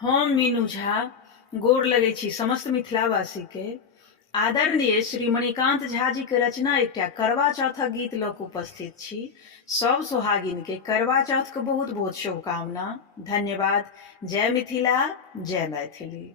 हम मीनू झा गोर लगै छी समस्त मिथिलावासी के। आदरणीय श्री मणिकांत झा जी के रचना एकटा करवा चौथक गीत लऽ कऽ उपस्थित छी। सब सोहागिन के करवा चौथ के बहुत बहुत शुभकामना। धन्यवाद। जय मिथिला, जय मैथिली।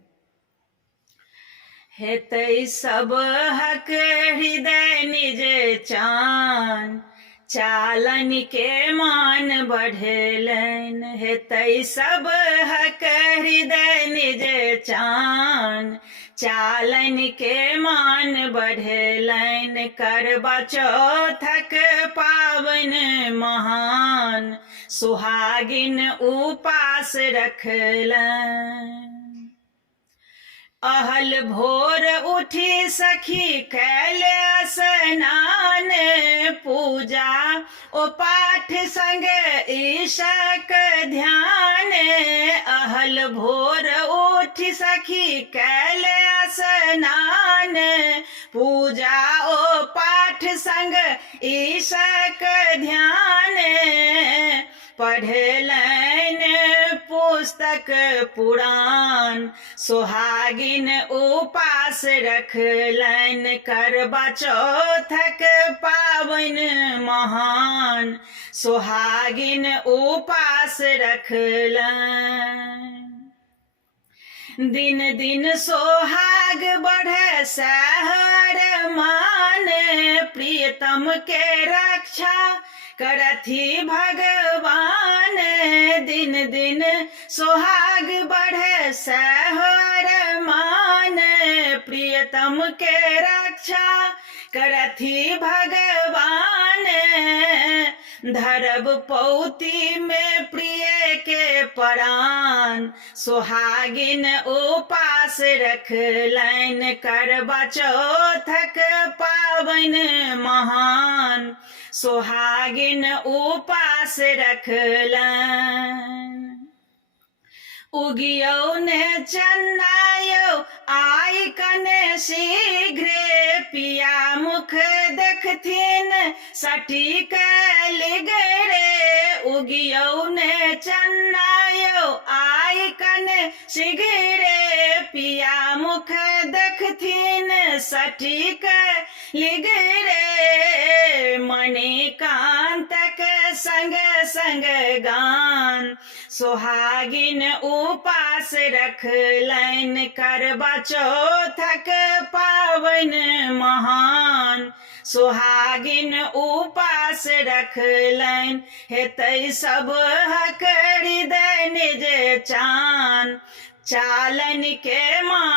हेतै सब हक हृदय निज चान, चालन के मान बढ़ेलनि। हेतै सब हक हृदय निज चान, चालन के मान बढ़ेलनि। करवा चौथक पावनि महान, सुहागिन उपास रखलनि। अहल भोर उठी सखी कैल स्नान, पूजा ओ पाठ संग ईशक ध्यान। अहल भोर उठी सखी कैल स्नान, पूजा ओ पाठ संग ईशक ध्यान। पढ़लनि पुस्तक पुराण, सोहागिन उपास रखलनि। करवा चौथक पावनि महान, सोहागिन उपास रखलनि। दिन दिन सोहाग बढ़े सहर मान, प्रियतम के रक्षा करथि भगवान। दिन दिन सोहाग बढ़े सहर मान, प्रियतम के रक्षा करथि भगवान। धरब पौती में प्रिय के प्राण, सोहागिन उपास रखलनि। करवा चौथक पावनि महान, सोहागिन उपास रखलनि। उगियौ ने चन्नायौ आइ कने शीघ्रे, पिया मुख देखथिन सटीक लिगरे। उगियौ ने चन्नायौ आइ कने शीघ्रे, पिया मुख देखथिन सटीक लिगरे। मणिकांतक संग संग गान, सोहागिन उपास रखलनि। करवा चौथक पावनि महान, सोहागिन उपास रखलनि। हेतै सब हक हृदय निज चान, चालन के मान